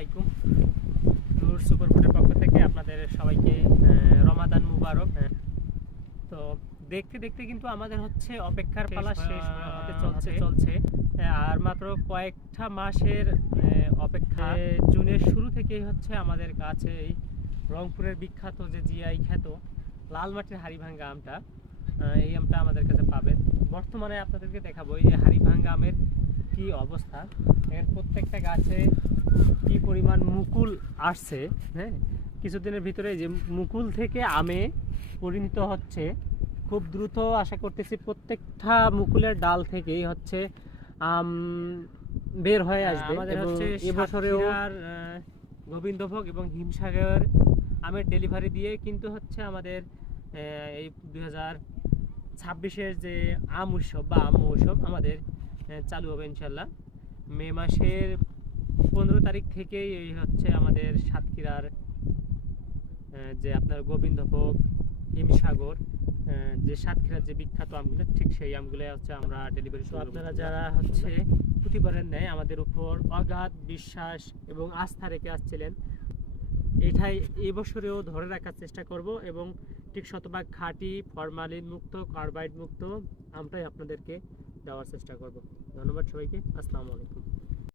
আলাইকুম। নূর সুপার ফুডের পক্ষ থেকে আপনাদের সবাইকে রমাদান মুবারক। তো দেখতে দেখতে কিন্তু আমাদের হচ্ছে অপেক্ষার পালা শেষ হতে চলছে আর মাত্র কয়েকটা মাসের অপেক্ষা। জুনের শুরু থেকেই হচ্ছে আমাদের কাছে এই রংপুরের বিখ্যাত যে জিআই খ্যাত লালমাটির হাড়িভাঙ্গা আমটা, এই আমটা আমাদের কাছে পাবেন। বর্তমানে আপনাদেরকে দেখাবো এই যে হাড়িভাঙ্গা আমের কি অবস্থা। এখানে প্রত্যেকটা গাছে কি পরিমাণ মুকুল আসছে। হ্যাঁ, কিছুদিনের ভিতরে যে মুকুল থেকে আমে পরিণত হচ্ছে, খুব দ্রুত আশা করতেছি প্রত্যেকটা মুকুলের ডাল থেকেই হচ্ছে আম বের হয়ে আসবে। আমাদের হচ্ছে এবছরেও গোবিন্দভোগ এবং হিমসাগর আমের ডেলিভারি দিয়ে কিন্তু হচ্ছে আমাদের এই 2026-এর যে আম উৎসব বা আম মৌসুম আমাদের চালু হবে ইনশাল্লাহ। মে মাসের 15 তারিখ থেকেই এই হচ্ছে আমাদের সাতক্ষীরার যে আপনার গোবিন্দভোগ হিমসাগর যে সাতক্ষীরার যে বিখ্যাত আমগুলো, ঠিক সেই আমগুলো হচ্ছে আমরা ডেলিভারি শুরু করব। আপনারা যারা হচ্ছে প্রতিবারের ন্যায় আমাদের উপর অগাধ বিশ্বাস এবং আস্থা রেখে আসছিলেন, এটাই এবছরেও ধরে রাখার চেষ্টা করব এবং ঠিক শতভাগ খাঁটি, ফরমালিন মুক্ত, কার্বাইড মুক্ত আমটাই আপনাদেরকে দেওয়ার চেষ্টা করব। ধন্যবাদ সবাইকে। আসসালামু আলাইকুম।